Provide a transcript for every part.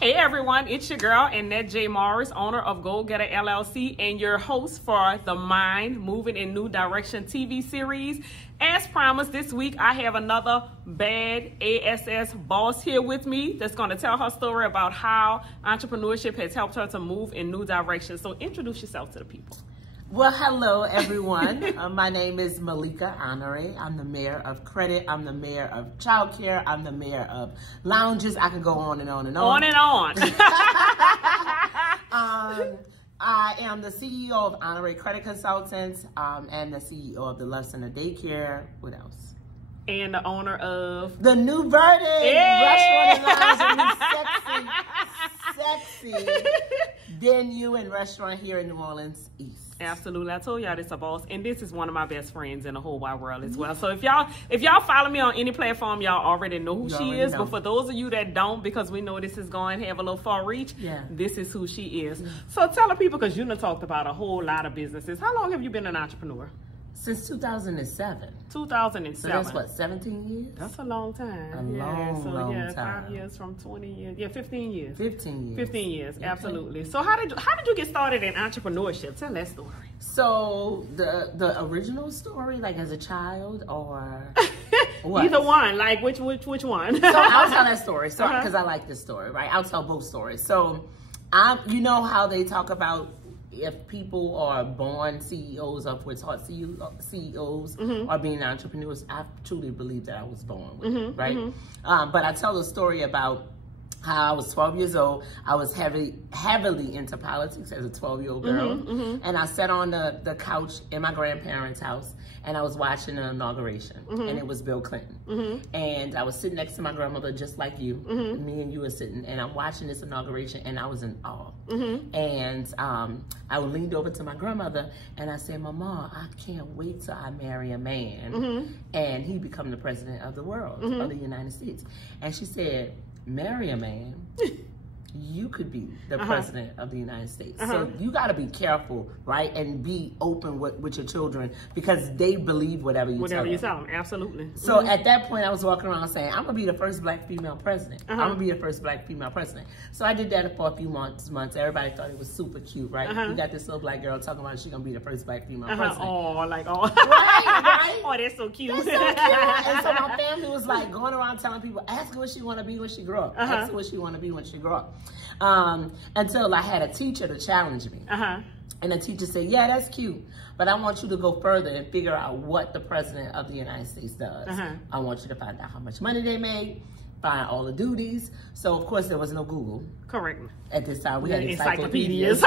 Hey everyone, it's your girl Annette J. Morris, owner of Go Getter LLC and your host for the Mind Moving in New Direction TV series. As promised, this week I have another bad ASS boss here with me that's going to tell her story about how entrepreneurship has helped her to move in new directions. So introduce yourself to the people. Well, hello everyone. My name is Malika Honore. I'm the mayor of credit. I'm the mayor of childcare. I'm the mayor of lounges. I can go on and on and on. On and on. I am the CEO of Honore Credit Consultants and the CEO of the Love Center Daycare. What else? And the owner of the New Verdict Restaurant and Lounge, sexy venue and restaurant here in New Orleans East. Absolutely. I told y'all this a boss, and this is one of my best friends in the whole wide world as well. So if y'all follow me on any platform, y'all already know who she is. But for those of you that don't, because we know this is going to have a little far reach, this is who she is. So tell the people, because you done talked about a whole lot of businesses. How long have you been an entrepreneur? Since 2007. 2007. So that's what, 17 years? That's a long time. A long time. 5 years from 20 years. Yeah, 15 years. 15 years. 15 years, absolutely. So how did you get started in entrepreneurship? Tell that story. So the original story, like as a child, or what? Either one. Like which one? So I'll tell that story. So because I like this story, right? I'll tell both stories. So you know how they talk about if people are born CEOs or we're taught CEOs or being entrepreneurs, I truly believe that I was born with it, right? But I tell a story about how I was 12 years old. I was heavily into politics as a 12-year-old girl. And I sat on the couch in my grandparents' house and I was watching an inauguration. And it was Bill Clinton. And I was sitting next to my grandmother just like you. Me and you were sitting, and I'm watching this inauguration and I was in awe. And I leaned over to my grandmother and I said, Mama, I can't wait till I marry a man and he become the president of the world, of the United States. And she said, marry a man, you could be the president of the United States. So you got to be careful, right? And be open with your children because they believe whatever you tell them. Absolutely. So at that point, I was walking around saying, I'm going to be the first black female president. I'm going to be the first black female president. So I did that for a few months. Everybody thought it was super cute, right? You got this little black girl talking about she's going to be the first black female president. Right? Oh, that's so cute. That's so cute. And so my family was like going around telling people, ask her what she want to be when she grow up. Ask her what she want to be when she grow up. Until I had a teacher to challenge me. And the teacher said, yeah, that's cute, but I want you to go further and figure out what the president of the United States does. I want you to find out how much money they make, find all the duties. So, of course, there was no Google. Correct. At this time, we had encyclopedias.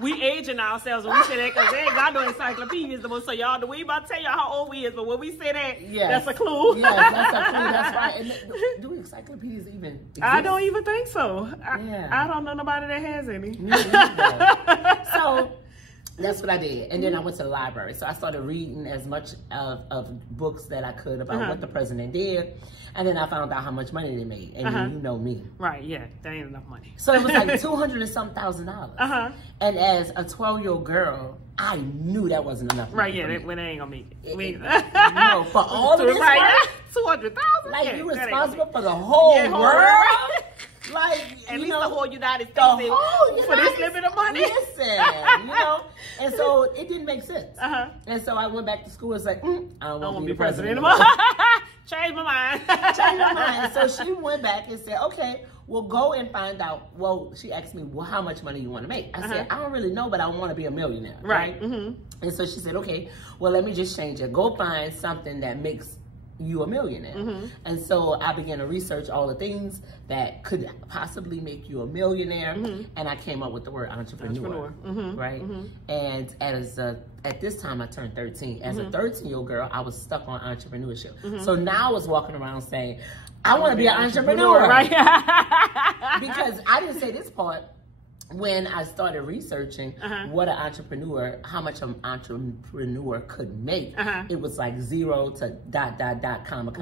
We aging ourselves when we say that because they ain't got no encyclopedias. So, y'all, we about to tell y'all how old we is, but when we say that, that's a clue. Yes, that's a clue. That's right. And do encyclopedias even exist? I don't even think so. I don't know nobody that has any. Me neither. So, that's what I did. And then I went to the library. So I started reading as much of books that I could about what the president did. And then I found out how much money they made. And you know me. Right, yeah. That ain't enough money. So it was like $200 and some $1,000. And as a 12-year-old girl, I knew that wasn't enough money. Right, yeah. They ain't gonna make it. No, for all of this right, $200,000. Like you responsible for the whole world? Like, at least the whole United States for this little bit of money. Listen, you know? And so it didn't make sense. And so I went back to school and was like, I don't want to be the president anymore. Change my mind. Change my mind. So she went back and said, okay, well, go and find out. Well, she asked me, well, how much money you want to make? I said, I don't really know, but I want to be a millionaire. Right. And so she said, okay, well, let me just change it. Go find something that makes you a millionaire. And so I began to research all the things that could possibly make you a millionaire, and I came up with the word entrepreneur. Right? And at this time I turned 13. As a 13-year-old girl, I was stuck on entrepreneurship. So now I was walking around saying, I want to be an entrepreneur. Right? Because I didn't say this part. When I started researching what an entrepreneur, how much an entrepreneur could make, it was like 0 to ... comma,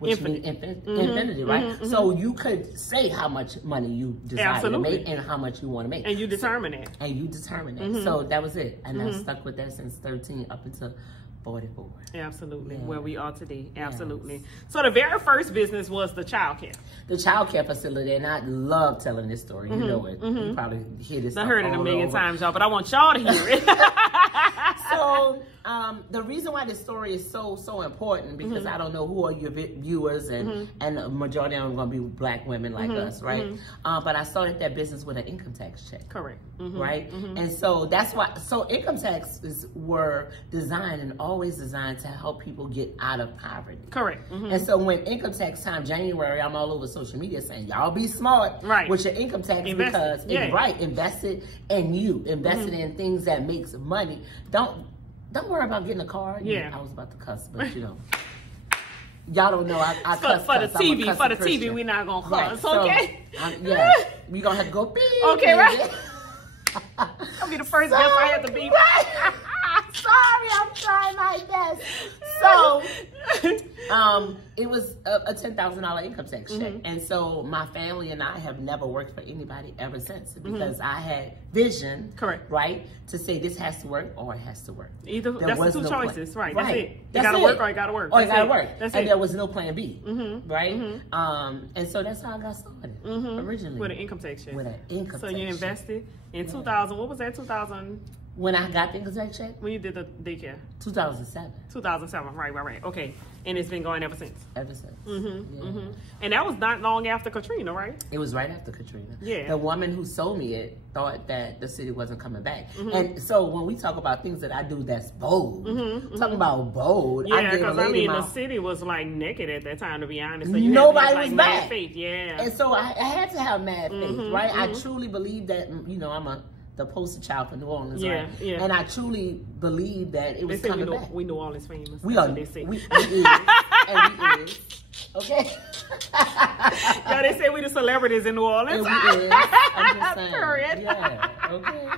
which means infinity, right? So you could say how much money you desire to make and how much you want to make. And you determine it. And you determine it. So that was it. And I stuck with that since 13 up until 44. Absolutely. Yeah. Where we are today. Absolutely. Yes. So the very first business was the childcare. The childcare facility, and I love telling this story. You know it. You probably hear this. I heard it a million over. times, y'all, but I want y'all to hear it. So the reason why this story is so important, because I don't know who are your viewers, and the majority of them are going to be black women like us, right? But I started that business with an income tax check. Correct. Right? And so that's why, so income taxes were designed and always designed to help people get out of poverty. Correct. And so when income tax time, January, I'm all over social media saying, y'all be smart with your income tax, because invest it in you. Invest it in things that makes money. Don't worry about getting a car. I was about to cuss, but you know. Y'all don't know I cuss. For the TV, we're not going to cuss, okay? We're going to have to go beep. Okay, right? I'll be the first guest I have to be. Sorry, I'm trying my best. So, it was a $10,000 income tax check. And so my family and I have never worked for anybody ever since, because I had vision, right, to say this has to work or it has to work. Either that's the two choices, right? That's it. You That's gotta it. work or you gotta work. Or you gotta work. That's and it. there was no plan B, right? And so that's how I got started originally. With an income tax check. With an income tax check. So you invested in 2000, what was that, 2000? When I got the income tax check? When you did the daycare? 2007. 2007, right. Okay. And it's been going ever since? Ever since. And that was not long after Katrina, right? It was right after Katrina. Yeah. The woman who sold me it thought that the city wasn't coming back. And so when we talk about things that I do that's bold, talking about bold, yeah, because the city was like naked at that time, to be honest. So you nobody had was mad back. Faith. Yeah. And so I had to have mad faith, right? I truly believe that, you know, I'm the poster child for New Orleans, right? Yeah. And I truly believe that it was coming back. We New Orleans famous. We are. They say. We is. And we is. Okay. Yeah, they say we the celebrities in New Orleans. And we is. I'm just saying. Period. Yeah. Okay.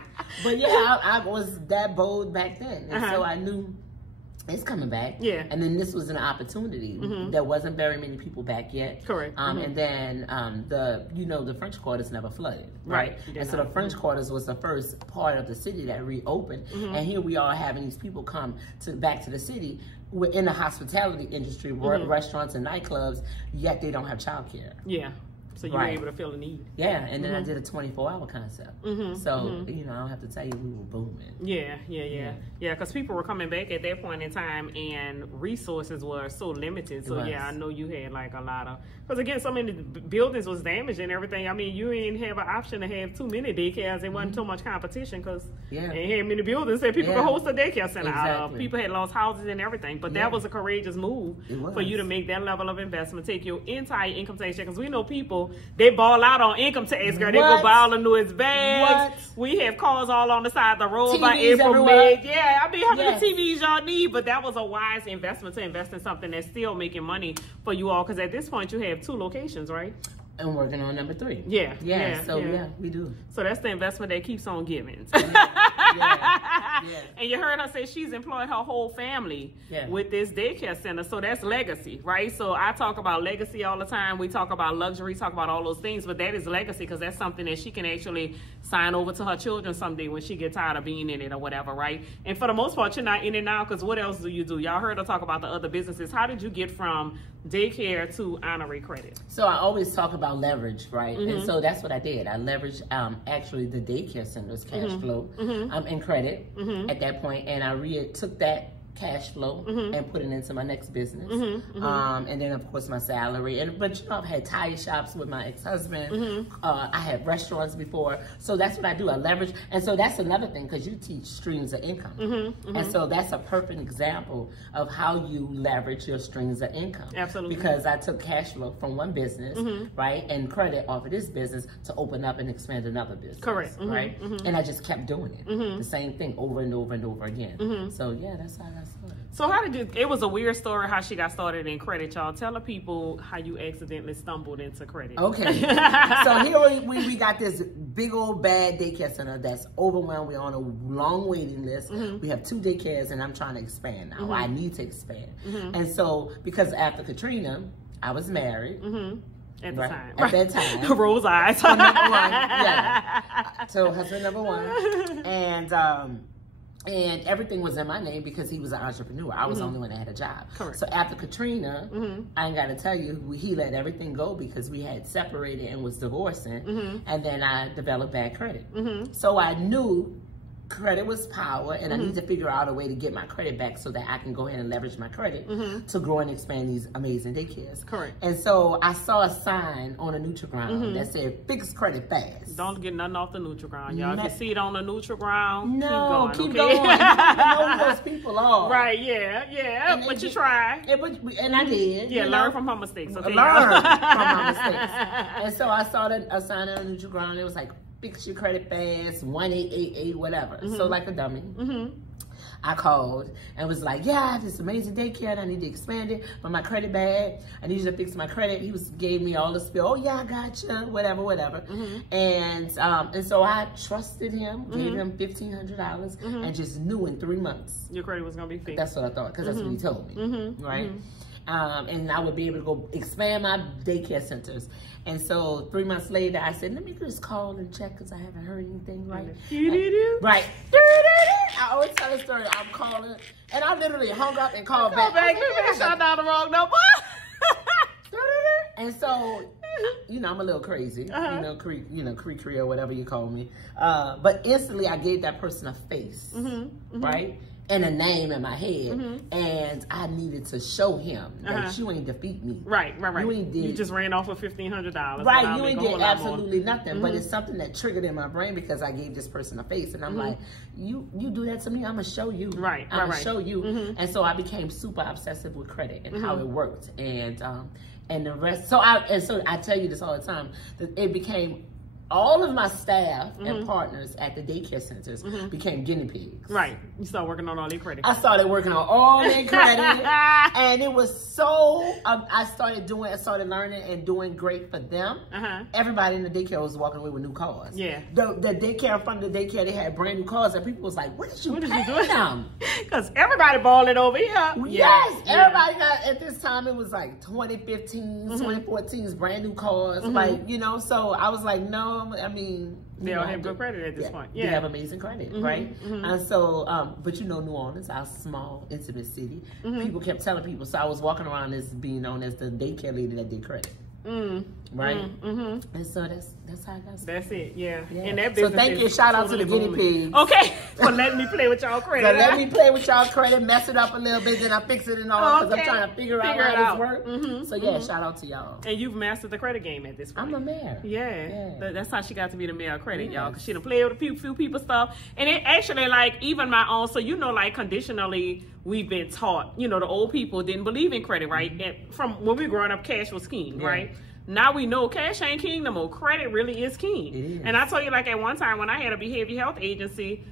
But yeah, I was that bold back then, and so I knew it's coming back. Yeah. And then this was an opportunity. There wasn't very many people back yet. Correct. And then the French Quarters never flooded. Right. And so the French Quarters was the first part of the city that reopened. And here we are having these people come back to the city. We're in the hospitality industry, restaurants and nightclubs, yet they don't have childcare. Yeah. So you were able to feel the need. Yeah, and then I did a 24-hour concept. So, you know, I don't have to tell you we were booming. Yeah, because people were coming back at that point in time and resources were so limited. So, I know you had like a lot of, because again, so many buildings was damaged and everything. I mean, you didn't have an option to have too many daycares. There wasn't too much competition because they had many buildings that people could host a daycare center out of. People had lost houses and everything. But that was a courageous move for you to make that level of investment, take your entire income tax check. Because we know people, they ball out on income tax, girl. They go buy all the newest bags. We have cars all on the side of the road TVs by April, everywhere. May. Yeah, I mean, how many TVs y'all need? But that was a wise investment to invest in something that's still making money for you all. Because at this point, you have 2 locations, right? And working on number 3. Yeah, we do. So that's the investment that keeps on giving. And you heard her say she's employed her whole family with this daycare center. So that's legacy, right? So I talk about legacy all the time. We talk about luxury, talk about all those things, but that is legacy because that's something that she can actually sign over to her children someday when she gets tired of being in it or whatever, right? And for the most part, you're not in it now because what else do you do? Y'all heard her talk about the other businesses. How did you get from daycare to honorary credit? So I always talk about leverage, right? And so that's what I did. I leveraged actually the daycare center's cash flow and credit at that point, and I took that cash flow and put it into my next business. And then of course my salary. But you know, I've had tire shops with my ex-husband. I had restaurants before. So that's what I do. I leverage. And so that's another thing because you teach streams of income. And so that's a perfect example of how you leverage your streams of income. Absolutely. Because I took cash flow from one business, right, and credit off of this business to open up and expand another business. Correct. Right? And I just kept doing it. The same thing over and over and over again. So yeah, that's how I got started. So how did you, it was a weird story how she got started in credit, y'all. Tell the people how you accidentally stumbled into credit. Okay. So here we got this big old bad daycare center that's overwhelmed. We're on a long waiting list. We have 2 daycares and I'm trying to expand now. I need to expand. And so because after Katrina, I was married. At the time. At that time. Rose eyes. Number 1, yeah. So husband number 1. And And everything was in my name because he was an entrepreneur. I was the only one that had a job. Correct. So after Katrina, I ain't got to tell you, he let everything go because we had separated and was divorcing. And then I developed bad credit. So I knew credit was power, and I need to figure out a way to get my credit back so that I can go ahead and leverage my credit to grow and expand these amazing daycares. Correct. And so I saw a sign on a NutriGround that said "Fix Credit Fast." Don't get nothing off the NutriGround, y'all. If you see it on the NutriGround, no, keep keep going. going. You know who those people are, Right? Yeah. But you try. And I did. Yeah, you learn know? from her mistakes. Okay, Learn from my mistakes. And so I saw a sign on NutriGround. It was like, "Fix your credit fast, 1-888, whatever." So like a dummy. I called and was like, "Yeah, I have this amazing daycare and I need to expand it, but my credit bad. I need you to fix my credit." He gave me all the spiel. "Oh yeah, I got you," whatever. And so I trusted him, gave him $1,500, and just knew in 3 months your credit was gonna be fixed. That's what I thought, because that's what he told me, right? And I would be able to go expand my daycare centers. And so 3 months later, I said, "Let me just call and check because I haven't heard anything." Right? Right. I always tell the story. I'm calling, and I literally hung up and called back. Shot down the wrong number. And so, you know, I'm a little crazy, Cree or whatever you call me. But instantly, I gave that person a face, right? And a name in my head, and I needed to show him that you ain't defeat me. Right. You just ran off with $1,500. Right, you ain't did absolutely nothing, but it's something that triggered in my brain because I gave this person a face, and I'm like, you do that to me, I'm gonna show you. I'm gonna show you. And so I became super obsessive with credit and how it worked, and the rest. So I tell you this all the time, that it became. All of my staff and partners at the daycare centers became guinea pigs. Right. You started working on all their credit. I started working on all their credit. And it was so, I started learning and doing great for them. Everybody in the daycare was walking away with new cars. Yeah. The daycare, in front of the daycare, they had brand new cars, and people was like, what did you do them? Because everybody balling over here. Yes. Everybody got, at this time, it was like 2015, 2014's brand new cars. Like, you know, so I was like, no. I mean, they all have good credit at this point. They have amazing credit, right? And so, but you know, New Orleans, our small, intimate city, people kept telling people. So I was walking around as being known as the daycare lady that did credit. Right? And so that's how I got started. That's it, yeah. And that business so thank you, shout out to the guinea pigs. Okay, for letting me play with y'all credit. So let me play with y'all credit, mess it up a little bit, then I fix it and all, because I'm trying to figure out how this works. So yeah, shout out to y'all. And you've mastered the credit game at this point. I'm a mayor. Yeah. That's how she got to be the mayor of credit, y'all, because she done played with a few people stuff. And it actually, like, even my own, so you know, like, conditionally, we've been taught, you know, the old people didn't believe in credit, right? And from when we were growing up, cash was king, right? Now we know cash ain't king no more. Credit really is king. And I told you, like, at one time when I had a behavioral health agency,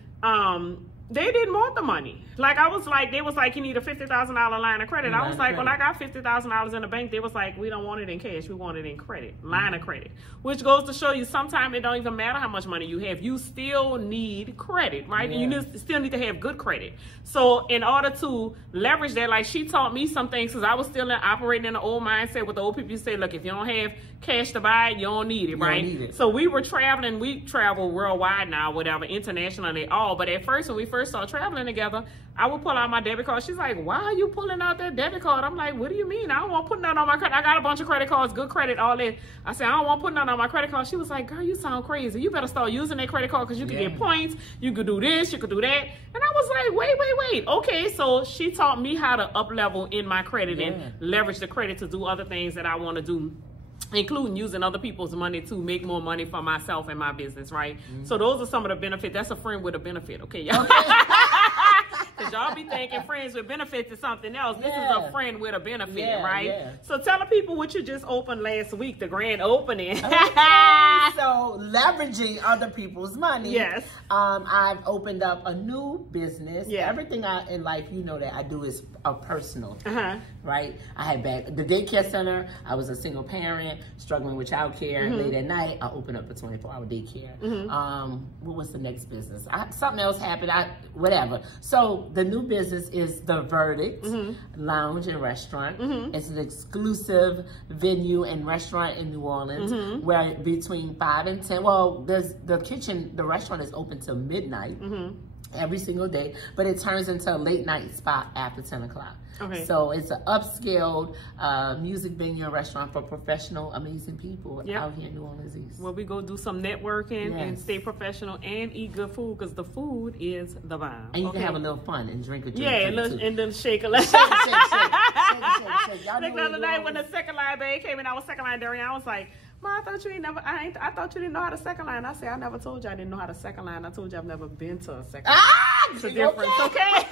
they didn't want the money. Like, I was like, they was like, you need a $50,000 line of credit. I was like, well, I got $50,000 in the bank. They was like, we don't want it in cash. We want it in credit, line of credit. Which goes to show you sometimes it don't even matter how much money you have. You still need credit, right? And you still need to have good credit. So in order to leverage that, like, she taught me some things because I was still operating in the old mindset with the old people. You say, look, if you don't have cash to buy it, you don't need it, right? So we were traveling. We travel worldwide now, whatever, internationally, all. But at first, when we first started traveling together, I would pull out my debit card. She's like, why are you pulling out that debit card? I'm like, what do you mean? I don't want to put nothing on my credit. I got a bunch of credit cards, good credit, all that. I said, I don't want to put nothing on my credit card. She was like, girl, you sound crazy. You better start using that credit card because you can get points. You could do this, you could do that. And I was like, wait. Okay, so she taught me how to up level in my credit and leverage the credit to do other things that I want to do, including using other people's money to make more money for myself and my business, right? So those are some of the benefits. That's a friend with a benefit, okay, y'all? Because y'all be thinking friends with benefits is something else. This is a friend with a benefit, right? So tell the people what you just opened last week, the grand opening. So leveraging other people's money. Yes. I've opened up a new business. Yeah. Everything in life, you know, that I do is personal, right? I had the daycare center. I was a single parent struggling with childcare. Late at night, I opened up a 24-hour daycare. What was the next business? Something else happened. Whatever. So the new business is The Verdict Lounge and Restaurant. It's an exclusive venue and restaurant in New Orleans where between 5 and 10. Well, the restaurant is open till midnight. every single day, but it turns into a late night spot after 10 o'clock. Okay. So it's an upscaled music venue and restaurant for professional, amazing people out here in New Orleans East. Well, we go do some networking and stay professional and eat good food, because the food is the bomb. And you can have a little fun and drink a drink. Yeah, and then shake a little. Shake. Y'all Like the other night when the second line babe came in, I was second line Darian. I was like, Ma, I thought you didn't know how to second line. I said, I never told you I didn't know how to second line. I told you I've never been to a second line. It's a difference, okay?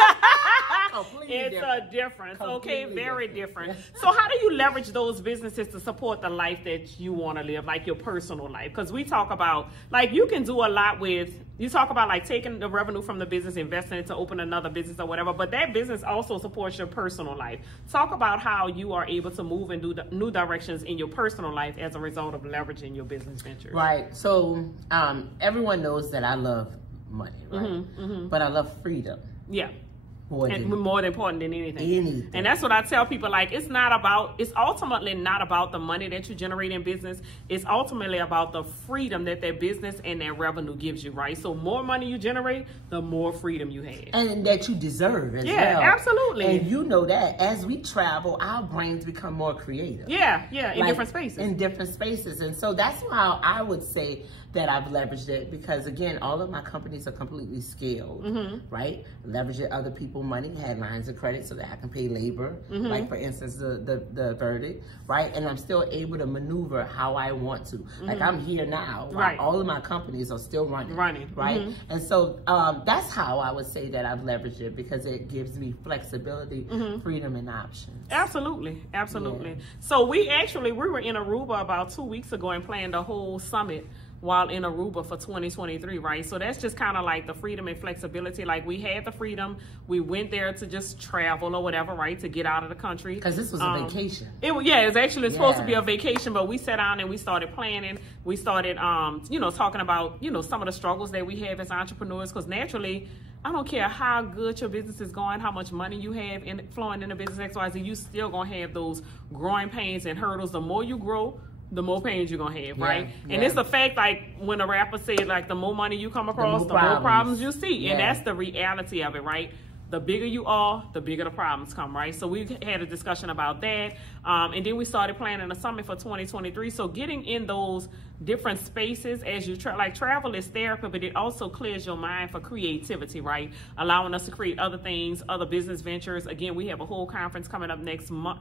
It's a difference, okay? Very different. So how do you leverage those businesses to support the life that you want to live, like your personal life? Because we talk about, like, you can do a lot with, you talk about like taking the revenue from the business, investing it to open another business or whatever, but that business also supports your personal life. Talk about how you are able to move and do new directions in your personal life as a result of leveraging your business ventures. Right. So everyone knows that I love money, right? But I love freedom. Yeah. More than important than anything. And that's what I tell people, like, it's ultimately not about the money that you generate in business. It's ultimately about the freedom that business and that revenue gives you, right? So more money you generate, the more freedom you have. And that you deserve as well. Yeah, absolutely. And you know that as we travel, our brains become more creative. Yeah, in different spaces. In different spaces. And so that's how I would say that I've leveraged it, because again, all of my companies are completely scaled, right? Leveraging other people's money, had lines of credit so that I can pay labor, like for instance, the verdict, right? And I'm still able to maneuver how I want to. Like I'm here now, right? All of my companies are still running, right? And so that's how I would say that I've leveraged it, because it gives me flexibility, freedom, and options. Absolutely. Yeah. So we were in Aruba about 2 weeks ago and planned a whole summit while in Aruba for 2023, right? So that's just kind of like the freedom and flexibility. Like, we had the freedom. We went there to just travel or whatever, right? To get out of the country. Because this was a vacation. It was actually supposed to be a vacation, but we sat down and we started planning. We started, talking about, some of the struggles that we have as entrepreneurs, because naturally, I don't care how good your business is going, how much money you have flowing in the business XYZ, you still going to have those growing pains and hurdles. The more you grow, the more pains you're gonna have, right? And it's a fact, like when a rapper said, like, the more money you come across, the more problems you see. And that's the reality of it, right? The bigger you are, the bigger the problems come, right? So we had a discussion about that. And then we started planning a summit for 2023. So getting in those different spaces as you travel is therapy, but it also clears your mind for creativity, right? Allowing us to create other things, other business ventures. Again, we have a whole conference coming up next year.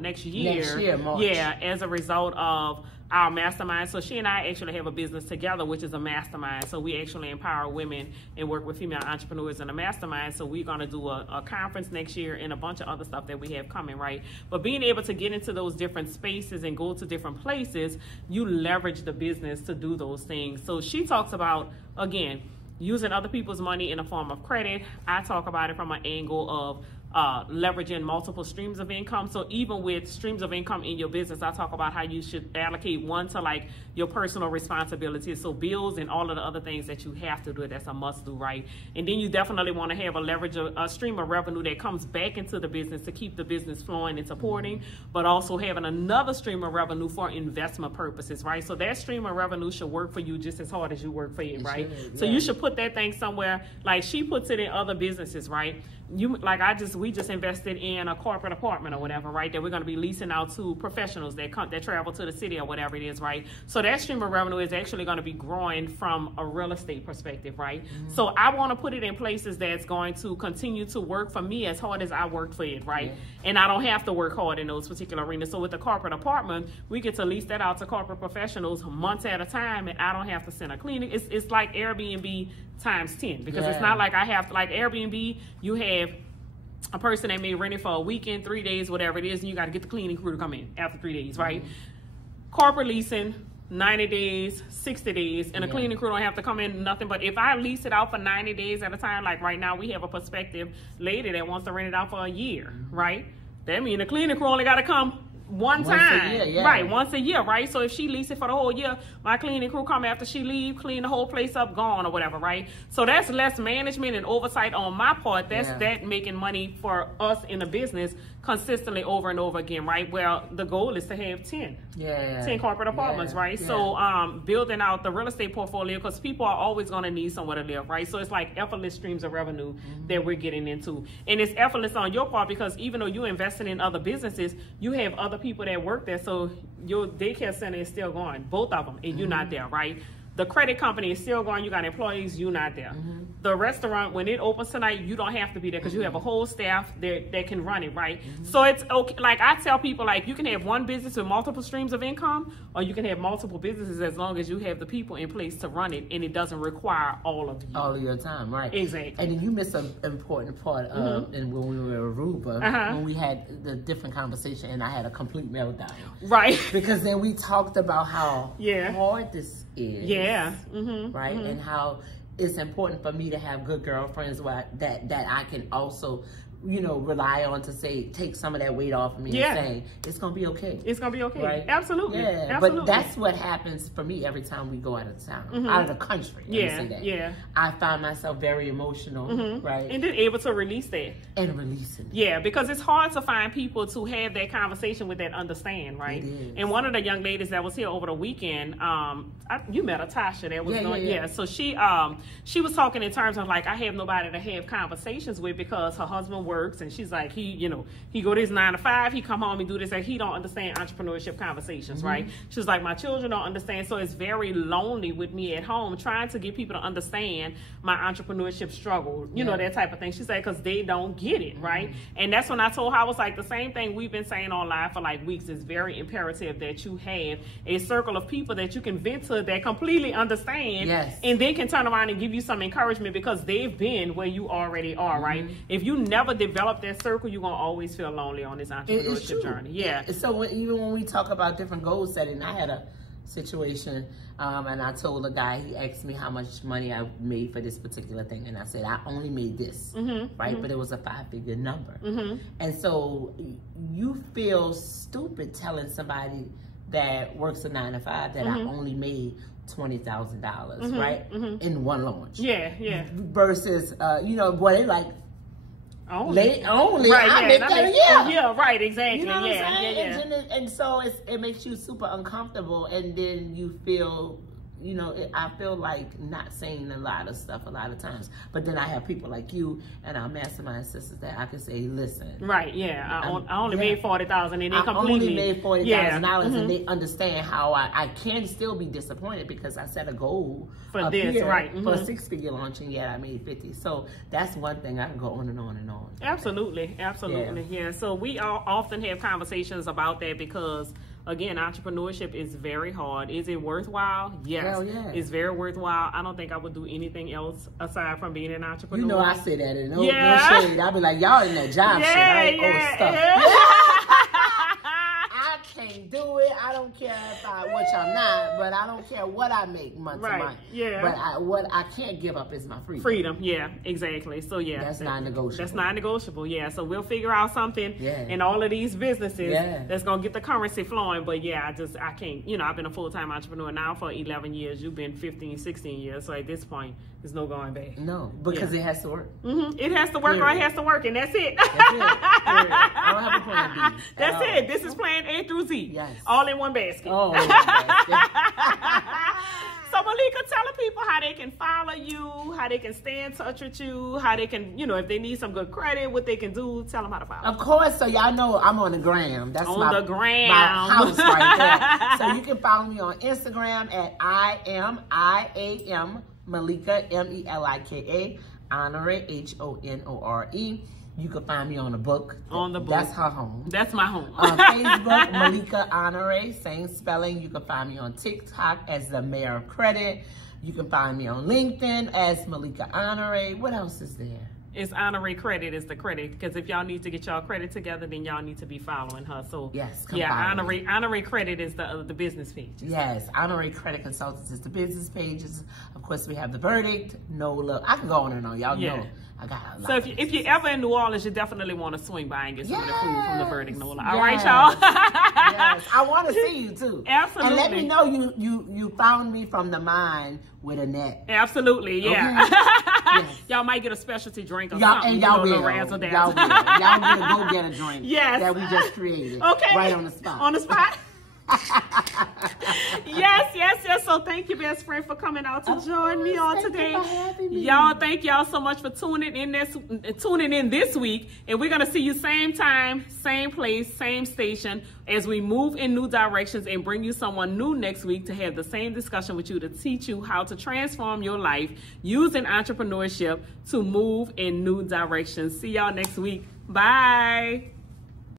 Next year, March. Yeah, as a result of our mastermind. So she and I actually have a business together, which is a mastermind. So we actually empower women and work with female entrepreneurs in a mastermind. So we're going to do a conference next year and a bunch of other stuff that we have coming, right? But being able to get into those different spaces and go to different places, you leverage the business to do those things. So she talks about, again, using other people's money in a form of credit. I talk about it from an angle of leveraging multiple streams of income. So even with streams of income in your business, I talk about how you should allocate one to like your personal responsibilities, so bills and all of the other things that you have to do, that's a must do, right? And then you definitely want to have a stream of revenue that comes back into the business to keep the business flowing and supporting, but also having another stream of revenue for investment purposes, right? So that stream of revenue should work for you just as hard as you work for it, right? So you should put that thing somewhere, like she puts it in other businesses, right? We just invested in a corporate apartment or whatever, right? That we're going to be leasing out to professionals that travel to the city or whatever it is, right? So that stream of revenue is actually going to be growing from a real estate perspective, right? Mm-hmm. So I want to put it in places that's going to continue to work for me as hard as I worked for it, right? Yeah. And I don't have to work hard in those particular arenas. So with the corporate apartment, we get to lease that out to corporate professionals months at a time, and I don't have to send a cleaning. It's like Airbnb times 10, because it's not like I have to, like Airbnb, you have a person that may rent it for a weekend, 3 days, whatever it is, and you got to get the cleaning crew to come in after 3 days, right? Mm-hmm. Corporate leasing, 90 days, 60 days, and the cleaning crew don't have to come in nothing. But if I lease it out for 90 days at a time, like right now we have a prospective lady that wants to rent it out for a year, right? That means the cleaning crew only got to come Once time. A year, yeah. Right, once a year, right? So if she leases it for the whole year, my cleaning crew come after she leave, clean the whole place up, gone or whatever, right? So that's less management and oversight on my part. That's that making money for us in the business consistently over and over again, right? Well, the goal is to have 10 corporate apartments, right? Yeah. So building out the real estate portfolio, because people are always going to need somewhere to live, right? So it's like effortless streams of revenue that we're getting into. And it's effortless on your part because even though you're investing in other businesses, you have other people that work there. So your daycare center is still going, both of them, and you're not there, right? The credit company is still going. You got employees, you're not there. The restaurant, when it opens tonight, you don't have to be there because you have a whole staff that can run it, right? So it's okay. Like I tell people, like you can have one business with multiple streams of income, or you can have multiple businesses as long as you have the people in place to run it, and it doesn't require all of you. All of your time, right? Exactly. And then you missed an important part and when we were in Aruba, when we had the different conversation, and I had a complete meltdown. Right. Because then we talked about how hard this is. Yeah. Right? And how it's important for me to have good girlfriends that I can also, you know, rely on to say, take some of that weight off of me and say, it's going to be okay. It's going to be okay. Right? Absolutely. Yeah. Absolutely. But that's what happens for me every time we go out of town, out of the country. Yeah. I find myself very emotional, right? And then able to release that. And releasing it. Yeah, because it's hard to find people to have that conversation with that understand, right? It is. And one of the young ladies that was here over the weekend, you met her, Tasha, that was So she was talking in terms of like, I have nobody to have conversations with because her husband works, and she's like, he go to his 9 to 5, he come home and do this, and he don't understand entrepreneurship conversations, right? She's like, my children don't understand, so it's very lonely with me at home trying to get people to understand my entrepreneurship struggle, you know, that type of thing. She said, because they don't get it, right? And that's when I told her, I was like, the same thing we've been saying online for like weeks. It's very imperative that you have a circle of people that you can vent to that completely understand, and they can turn around and give you some encouragement because they've been where you already are, right? If you never develop that circle, you're gonna always feel lonely on this entrepreneurship journey. Yeah. So even when we talk about different goal setting, I had a situation, and I told the guy, he asked me how much money I made for this particular thing, and I said I only made this, right? But it was a 5-figure number, and so you feel stupid telling somebody that works a 9 to 5 that I only made $20,000, right, in one launch. Versus, boy, they like. Only. Right, I make that, yeah, right, exactly. You know what I'm saying? And so it makes you super uncomfortable, and then you feel, I feel like not saying a lot of stuff a lot of times. But then I have people like you and our mastermind sisters that I can say, listen. Right, I only made $40,000, and they completely. I only made $40,000, and they understand how I can still be disappointed because I set a goal for this, right? For a 6-figure launch, and yet I made 50. So that's one thing I can go on and on and on. Absolutely. Yeah. So we all often have conversations about that because, again, entrepreneurship is very hard. Is it worthwhile? Yes. Hell yeah. It's very worthwhile. I don't think I would do anything else aside from being an entrepreneur. You know, I say that in no shade. I'll be like, y'all in that job shit. I ain't stuff. I can't do it. I don't care which I'm not, but I don't care what I make month to month. Yeah. But what I can't give up is my freedom. Can't. Yeah, exactly. So that's non-negotiable. That's non-negotiable. Yeah. So we'll figure out something in all of these businesses that's gonna get the currency flowing. But I can't. I've been a full-time entrepreneur now for 11 years. You've been 15, 16 years. So at this point, there's no going back. No, because it has to work. It has to work, or it has to work, and that's it. That's it. I don't have a plan B. That's it. This is plan A through Z. Yes. All in one basket. Oh, in one basket. So Malika, tell the people how they can follow you, how they can stay in touch with you, how they can, if they need some good credit, what they can do. Tell them how to follow. Of course, so y'all know I'm on the gram. That's the gram. My house right there. So you can follow me on Instagram at I am Malika, Melika, Honore, HONORE. You can find me on the book. That's her home. That's my home. On Facebook, Malika Honore, same spelling. You can find me on TikTok as the Mayor of Credit. You can find me on LinkedIn as Malika Honore. What else is there? It's Honorary Credit is the credit, because if y'all need to get y'all credit together, then y'all need to be following her. So yes, yeah, Honorary Credit is the business page. Yes, Honorary Credit Consultants is the business pages. Of course, we have the verdict. No look, I can go on and on. Y'all know I got a lot. So if you're ever in New Orleans, you definitely want to swing by and get some of the food from the verdict. No, all yes. right, y'all. Yes, I want to see you too. Absolutely. And let me know you found me from the mine with a net. Absolutely, yeah. Okay? Yes. Y'all might get a specialty drink or y'all, something. And y'all will. Y'all will. Y'all will go get a drink. Yes. That we just created. Okay. Right on the spot. On the spot. yes. So thank you, best friend, for coming out to join me on today. Y'all, thank y'all so much for tuning in this week. And we're gonna see you same time, same place, same station as we move in new directions and bring you someone new next week to have the same discussion with you to teach you how to transform your life using entrepreneurship to move in new directions. See y'all next week. Bye.